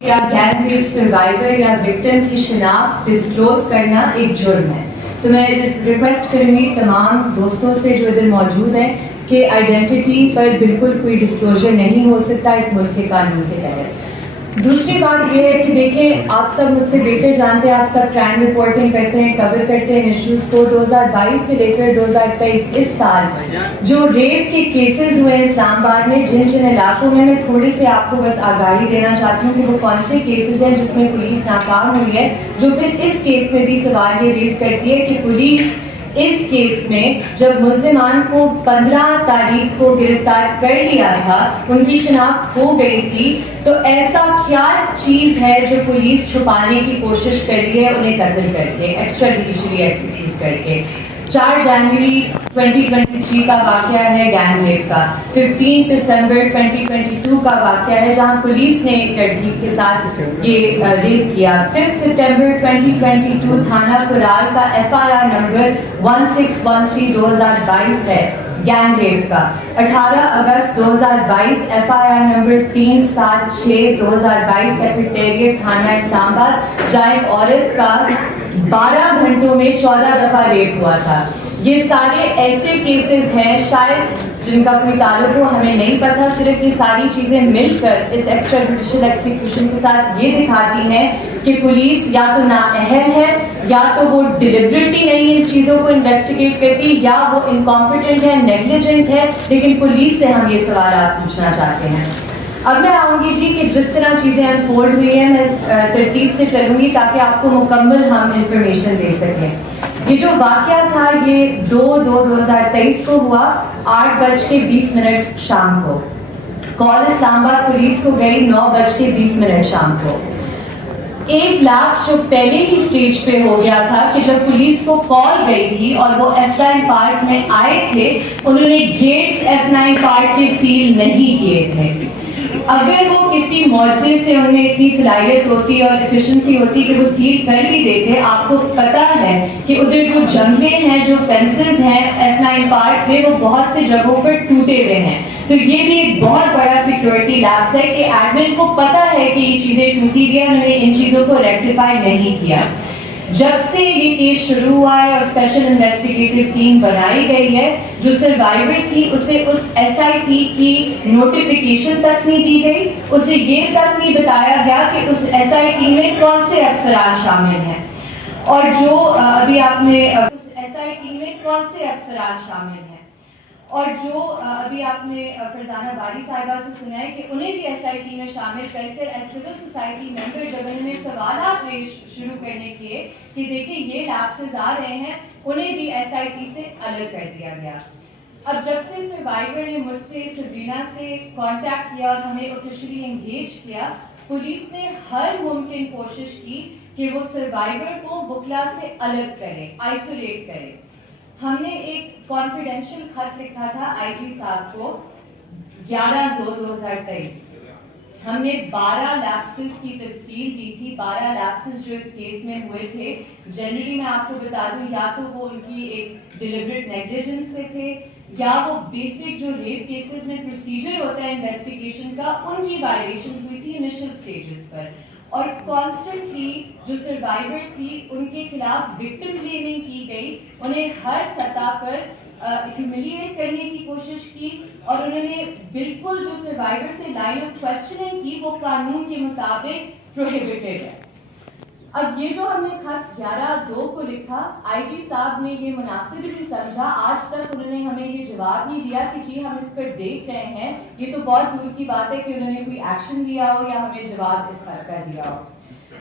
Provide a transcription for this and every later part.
یا gang rape survivor یا victim کی شناخت ڈسکلوز کرنا ایک جرم ہے. تو میں ریکویسٹ کروں گی تمام دوستوں سے جو ادھر موجود ہیں کہ آئیڈینٹی پر بالکل کوئی ڈسکلوجر نہیں ہو سکتا اس ملک کے قانون کے تحت. دوسری بات یہ ہے کہ دیکھیں آپ سب مجھ سے بہتر جانتے ہیں, آپ سب کرائم رپورٹنگ کرتے ہیں, کور کرتے ہیں ایشوز کو. 2022 سے لے کر 2023 اس سال جو ریپ کے کیسز ہوئے اسلام آباد میں جن علاقوں میں تھوڑی سی آپ کو بس آگاہی دینا چاہتی ہوں کہ وہ کون سے کیسز ہیں جس میں پولیس ناکام ہوئی ہے, جو پھر اس کیس میں بھی سوال یہ ریز کرتی ہے کہ پولیس اس کیس میں جب ملزمان کو 15 تاریخ کو گرفتار کر لیا تھا, ان کی شناخت ہو گئی تھی, تو ایسا کیا چیز ہے جو پولیس چھپانے کی کوشش کر رہی ہے انہیں قتل کر کے, ایکسٹرا جوڈیشلی ایکسیکیوٹ کر کے. 4 جنوری 2023 کا واقعہ ہے گینگ ریپ کا. 15 دسمبر 2022 کا واقعہ ہے جہاں پولیس نے ایک لڑکی کے ساتھ یہ ریپ کیا. 5 ستمبر 2022 تھانہ کرال کا FIR نمبر 1613 2022 ہے گینگ ریپ کا. 18 اگست 2022 FIR نمبر 376 2022 سیکریٹریٹ تھانہ اسلام آباد جہاں ایک عورت کا 12 گھنٹوں میں 14 دفعہ ریپ ہوا تھا. یہ سارے ایسے کیسز ہیں شاید جن کا کوئی تعلق ہو, ہمیں نہیں پتا. صرف یہ ساری چیزیں مل کر اس ایکسٹرا جوڈیشل ایکسیکیوشن کے ساتھ یہ دکھاتی ہیں کہ پولیس یا تو نااہل ہے, یا تو وہ ڈیلیبریٹلی نہیں ان چیزوں کو انویسٹیگیٹ کرتی, یا وہ انکمپیٹنٹ ہے, نیگلیجنٹ ہے. لیکن پولیس سے ہم یہ سوالات پوچھنا چاہتے ہیں. اب میں آؤں گی جی کہ جس طرح چیزیں انفولڈ ہوئی ہیں میں ترتیب سے چلوں گی تاکہ آپ کو مکمل ہم انفارمیشن دے سکیں. یہ جو واقعہ تھا یہ 2/2/2023 کو ہوا 8:20 شام کو. کال اسلام آباد پولیس کو گئی 9:20 شام کو. 1 لاکھ جو پہلے ہی سٹیج پہ ہو گیا تھا کہ جب پولیس کو کال گئی تھی اور وہ F9 پارک میں آئے تھے, انہوں نے گیٹس F9 پارک کے سیل نہیں کیے تھے. اگر وہ کسی معجزے سے ان میں اتنی صلاحیت ہوتی اور ایفیشنسی ہوتی کہ وہ سیل کر بھی دیتے, آپ کو پتا ہے کہ ادھر جو جنگلے ہیں, جو فینسز ہیں F9 پارک میں, وہ بہت سے جگہوں پر ٹوٹے ہوئے ہیں. تو یہ بھی ایک بہت بڑا سیکیورٹی لیپس ہے کہ ایڈمن کو پتا ہے کہ یہ چیزیں ٹوٹی ہوئی ہیں, انہوں نے ان چیزوں کو ریکٹیفائی نہیں کیا. جب سے یہ کیس شروع ہوا ہے اور اسپیشل انویسٹیگیٹو ٹیم بنائی گئی ہے, جو سروائیور تھی اسے اس SIT کی نوٹیفیکیشن تک نہیں دی گئی, اسے یہ تک نہیں بتایا گیا کہ اس SIT میں کون سے افسران شامل ہیں, اور جو ابھی آپ نے اس SIT میں کون سے افسران شامل ہیں, اور جو ابھی آپ نے فرزانہ باری صاحبہ سے سنا ہے کہ انہیں بھی SIT میں شامل کر کر ایز سول سوسائٹی ممبر جب انہوں نے سوالات شروع کرنے کیے کہ دیکھیں یہ لیپسز آ رہے ہیں, انہیں بھی SIT سے الگ کر دیا گیا. اب جب سے سروائیور نے مجھ سے سبرینا سے کانٹیکٹ کیا اور ہمیں آفیشلی انگیج کیا, پولیس نے ہر ممکن کوشش کی کہ وہ سروائیور کو وکلا سے الگ کرے, آئسولیٹ کرے. ہم نے ایک کانفیڈینشیل خط لکھا تھا IG صاحب کو 11/2/2023. ہم نے 12 لیپسز کی تفصیل دی تھی, 12 لیپسز جو اس کیس میں ہوئے تھے. جنرلی میں آپ کو بتا دوں یا تو وہ ان کی ایک ڈیلیبریٹ نیگلیجنس سے تھے, یا وہ بیسک جو ریپ کیسز میں پروسیجر ہوتا ہے انویسٹیگیشن کا, ان کی وائلیشنز ہوئی تھی انیشل سٹیجز پر. اور کانسٹنٹلی جو سروائیور تھی ان کے خلاف وکٹم بلیمنگ کی گئی, انہیں ہر سطح پر ہیوملیٹ کرنے کی کوشش کی, اور انہوں نے بالکل جو سروائیور سے لائن آف کوسچننگ کی وہ قانون کے مطابق پروہیبٹڈ ہے. اب یہ جو ہم نے خط 11/2 کو لکھا, IG صاحب نے یہ مناسب نہیں سمجھا, آج تک انہوں نے ہمیں یہ جواب نہیں دیا کہ جی ہم اس پر دیکھ رہے ہیں. یہ تو بہت دور کی بات ہے کہ انہوں نے کوئی ایکشن لیا ہو یا ہمیں جواب اس خط کا دیا ہو.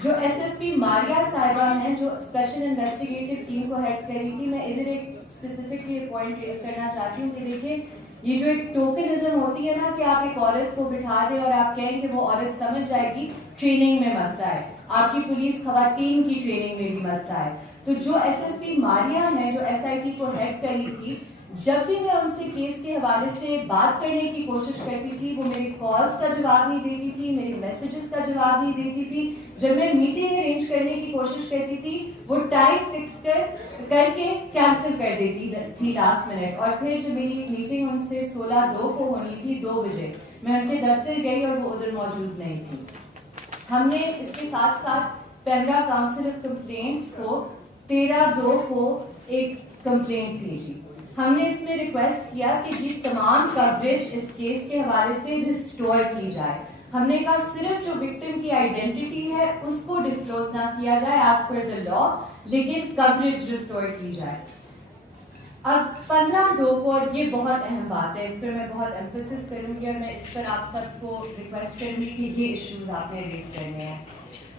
جو SSP ماریہ صاحبہ ہیں جو اسپیشل انویسٹیگیٹو ٹیم کو ہیڈ کر رہی تھی, میں ادھر ایک اسپیسیفکلی پوائنٹ ریز کرنا چاہتی ہوں کہ دیکھیں یہ جو ایک ٹوکنزم ہوتی ہے نا کہ آپ ایک عورت کو بٹھا دیں اور آپ کہیں کہ وہ عورت سمجھ جائے گی, ٹریننگ میں مسئلہ ہے, آپ کی پولیس خواتین کی ٹریننگ میں بھی مسئلہ ہے. تو جو SSP ماریہ ہیں جو SIT کو ہیڈ کری تھی, جب بھی میں ان سے کیس کے حوالے سے بات کرنے کی کوشش کرتی تھی, وہ میری کالز کا جواب نہیں دیتی تھی, میری میسیجز کا جواب نہیں دیتی تھی. جب میں میٹنگ ارینج کرنے کی کوشش کرتی تھی, وہ ٹائم فکس کر کے کینسل کر دیتی تھی لاسٹ منٹ. اور پھر جب میری میٹنگ ان سے 16/2 کو ہونی تھی 2 بجے, میں ان کے دفتر گئی اور وہ ادھر موجود نہیں تھی. ہم نے اس کے ساتھ ساتھ پیمرا کاؤنسل آف کمپلینٹس کو 13/2 کو ایک کمپلینٹ بھیجی. ہم نے اس میں ریکویسٹ کیا کہ جی تمام کوریج اس کیس کے حوالے سے ریسٹور کی جائے. ہم نے کہا صرف جو وکٹم کی آئیڈینٹی ہے اس کو ڈسکلوز نہ کیا جائے ایز پر دا لا, لیکن کوریج ریسٹور کی جائے. اب 15/2 کو, اور یہ بہت اہم بات ہے, اس پر میں بہت ایمفیسس کروں گی اور میں اس پر آپ سب کو ریکویسٹ کروں گی کہ یہ ایشوز آپ نے ریز کرنے ہیں.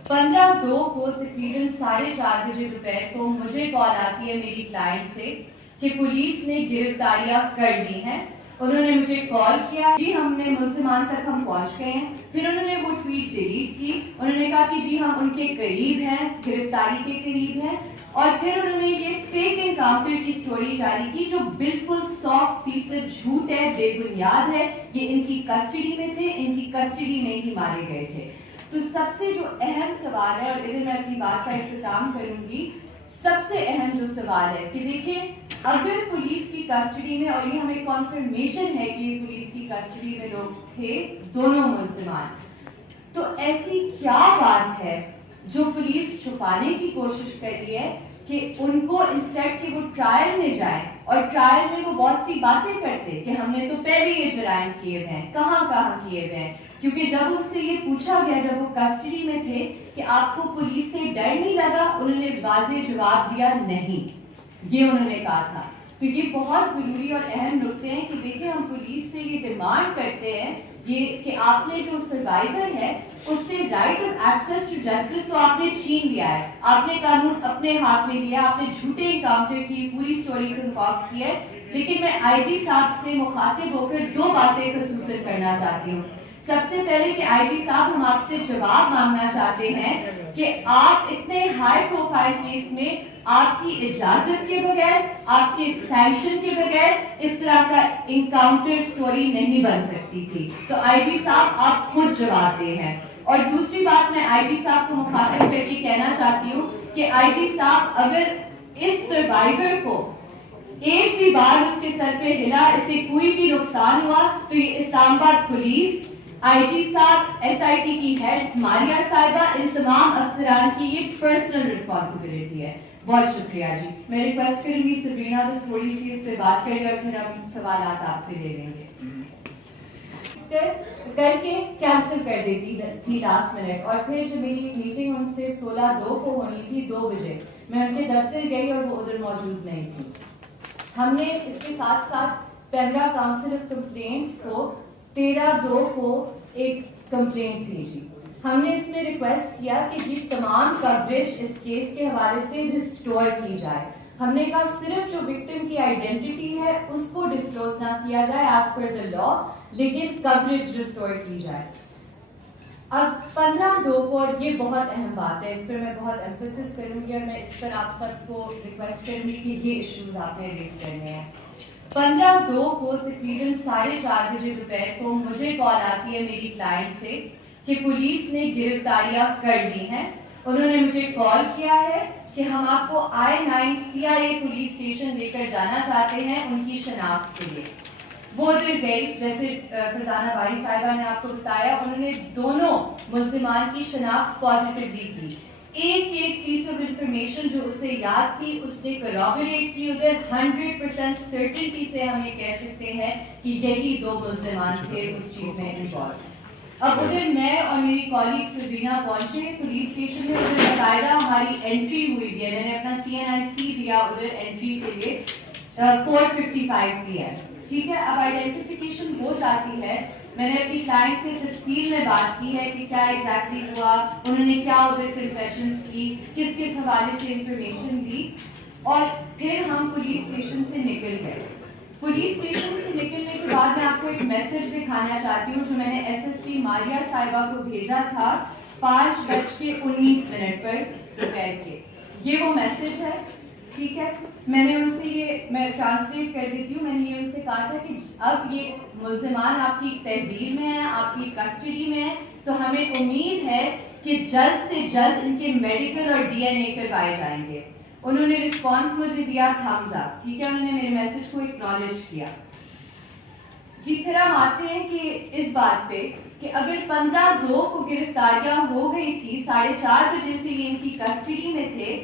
15/2 کو تقریباً 4:30 بجے دوپہر کو مجھے کال آتی ہے میری کلائنٹ سے کہ پولیس نے گرفتاریاں کر لی ہیں. انہوں نے مجھے کال کیا, جی ہم نے ملزمان تک ہم پہنچ گئے ہیں. پھر انہوں نے وہ ٹویٹ ڈیلیٹ کی. انہوں نے کہا کہ جی ہم ان کے قریب ہیں, گرفتاری کے قریب ہیں. اور پھر انہوں نے یہ فیک انکاؤنٹر کی سٹوری جاری کی جو بالکل 100% جھوٹ ہے, بے بنیاد ہے. یہ ان کی کسٹڈی میں تھے, ان کی کسٹڈی میں ہی مارے گئے تھے. تو سب سے جو اہم سوال ہے, اور ادھر میں اپنی بات کا اختتام کروں گی, سب سے اہم جو سوال ہے کہ دیکھیں اگر پولیس کی کسٹڈی میں, اور یہ ہمیں کنفرمیشن ہے کہ پولیس کی کسٹڈی میں لوگ تھے دونوں ملزمان, تو ایسی کیا بات ہے جو پولیس چھپانے کی کوشش کر رہی ہے کہ ان کو انسٹیڈ کہ وہ ٹرائل میں جائیں اور ٹرائل میں وہ بہت سی باتیں کرتے کہ ہم نے تو پہلے یہ جرائم کیے ہوئے ہیں, کہاں کہاں کیے ہوئے ہیں. کیونکہ جب ان سے یہ پوچھا گیا جب وہ کسٹڈی میں تھے کہ آپ کو پولیس سے ڈر نہیں لگا, انہوں نے واضح جواب دیا نہیں, یہ انہوں نے کہا تھا. تو یہ بہت ضروری اور اہم نکتے ہیں کہ دیکھیں ہم پولیس سے یہ ڈیمانڈ کرتے ہیں یہ کہ آپ نے جو سروائیور ہے اس سے right of access to justice تو آپ نے چھین لیا ہے, آپ نے قانون اپنے ہاتھ میں لیا, آپ نے جھوٹے انکاؤنٹر کی پوری سٹوری کنکاکٹ کی ہے. لیکن میں آئی جی صاحب سے مخاطب ہو کر 2 باتیں خصوصاً کرنا چاہتی ہوں. سب سے پہلے کہ آئی جی صاحب ہم آپ سے جواب مانگنا چاہتے ہیں کہ آپ اتنے ہائی پروفائل کیس میں آپ کی اجازت کے بغیر, آپ کے سینکشن کے بغیر اس طرح کا انکاؤنٹر سٹوری نہیں بن سکتی تھی. تو آئی جی صاحب آپ خود جواب دے ہیں. اور دوسری بات میں آئی جی صاحب کو مخاطب کر کے کہنا چاہتی ہوں کہ آئی جی صاحب اگر اس سروائیور کو ایک بھی بار اس کے سر پہ ہلا, اس سے کوئی بھی نقصان ہوا, تو یہ اسلام آباد پولیس, آئی جی صاحب, ایس آئی ٹی کی ہیڈ ماریہ صاحبہ, ان تمام افسران کی یہ پرسنل رسپانسبلٹی ہے. بہت شکریہ جی. میں ریکویسٹ کروں گی سبرینا بس تھوڑی سی اس پہ بات کریں اور پھر ہم سوالات آپ سے لے لیں گے. کر کے کینسل کر دیتی تھی لاسٹ منٹ, اور پھر جو میری میٹنگ ان سے 16/2 کو ہونی تھی 2 بجے, میں ان کے دفتر گئی اور وہ ادھر موجود نہیں تھی. ہم نے اس کے ساتھ ساتھ پیمرا کاؤنسل آف کمپلینٹس کو 13/2 کو ایک کمپلینٹ بھیجی. ہم نے اس میں ریکویسٹ کیا کہ جی تمام کوریج اس کیس کے حوالے سے ریسٹور کی جائے. ہم نے کہا صرف جو وکٹم کی آئیڈینٹی ہے اس کو ڈسکلوز نہ کیا جائے ایز پر دا لا, لیکن کوریج ریسٹور کی جائے. اب 15/2 کو, اور یہ بہت اہم بات ہے, اس پر میں بہت ایمفیسس کروں گی اور میں اس پر آپ سب کو ریکویسٹ کروں گی کہ یہ ایشوز آپ نے ریز کرنے ہیں. 15/2 کو تقریباً 4:30 بجے دوپہر کو مجھے کال آتی ہے میری کلائنٹ سے کہ پولیس نے گرفتاریاں کر لی ہیں. انہوں نے مجھے کال کیا ہے کہ ہم آپ کو I-9 CIA پولیس اسٹیشن لے کر جانا چاہتے ہیں ان کی شناخت کے لیے. وہ ادھر گئی, جیسے فرزانہ باری صاحبہ نے آپ کو بتایا, انہوں نے دونوں ملزمان کی شناخت پازیٹیولی کی. ایک پیس آف انفارمیشن جو اسے یاد تھی اس نے کرابریٹ کی ادھر. 100% سرٹنٹی سے ہم یہ کہہ سکتے ہیں کہ یہی 2 ملزمان تھے اس چیز میں انوالو. اب ادھر میں اور میری کالیگ سبرینا پہنچے پولیس اسٹیشن میں. ادھر باقاعدہ ہماری انٹری ہوئی ہے, میں نے اپنا CNIC دیا ادھر انٹری کے لیے 4:55 PM. ٹھیک ہے, اب آئیڈینٹیفیکیشن ہو جاتی ہے. میں نے اپنی کلائنٹ سے تفصیل میں بات کی ہے کہ کیا ایگزیکٹلی ہوا, انہوں نے کیا ادھر کنفیشنز کی, کس حوالے سے انفارمیشن دی, اور پھر ہم پولیس اسٹیشن سے نکل گئے. پولیس اسٹیشن سے نکلنے کے بعد میں آپ کو ایک میسج دکھانا چاہتی ہوں جو میں نے SSP ماریہ صاحبہ کو بھیجا تھا 5:19 پر دوپہر کے. یہ وہ میسج ہے. ٹھیک ہے, میں نے ان سے یہ میں ٹرانسلیٹ کر دیتی ہوں. میں نے یہ ان سے کہا تھا کہ اب یہ ملزمان آپ کی تحویل میں ہیں, آپ کی کسٹڈی میں ہیں, تو ہمیں امید ہے کہ جلد سے جلد ان کے میڈیکل اور DNA کروائے جائیں گے. انہوں نے رسپانس مجھے دیا تھمز اپ. ٹھیک ہے, انہوں نے میرے میسج کو اکنالج کیا. جی پھر ہم آتے ہیں کہ اس بات پہ کہ اگر 15/2 کو گرفتاریاں ہو گئی تھی، 4:30 بجے سے یہ ان کی کسٹڈی میں تھے،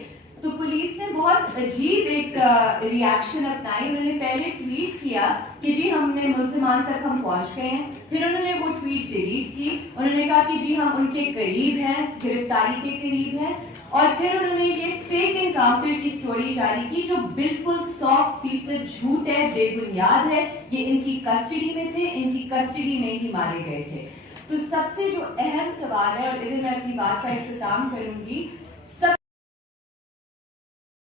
تو پولیس نے بہت عجیب ایک ریاکشن اپنائی. انہوں نے پہلے ٹویٹ کیا کہ جی ہم نے ملزمان تک ہم پہنچ گئے ہیں، پھر انہوں نے وہ ٹویٹ ڈیلیٹ کی. انہوں نے کہا کہ جی ہم ان کے قریب ہیں، گرفتاری کے قریب ہیں، اور پھر انہوں نے یہ فیک انکاؤنٹر کی سٹوری جاری کی جو بالکل 100% جھوٹ ہے، بے بنیاد ہے. یہ ان کی کسٹڈی میں تھے، ان کی کسٹڈی میں ہی مارے گئے تھے. تو سب سے جو اہم سوال ہے، اور ادھر میں اپنی بات کا اختتام کروں گی، سب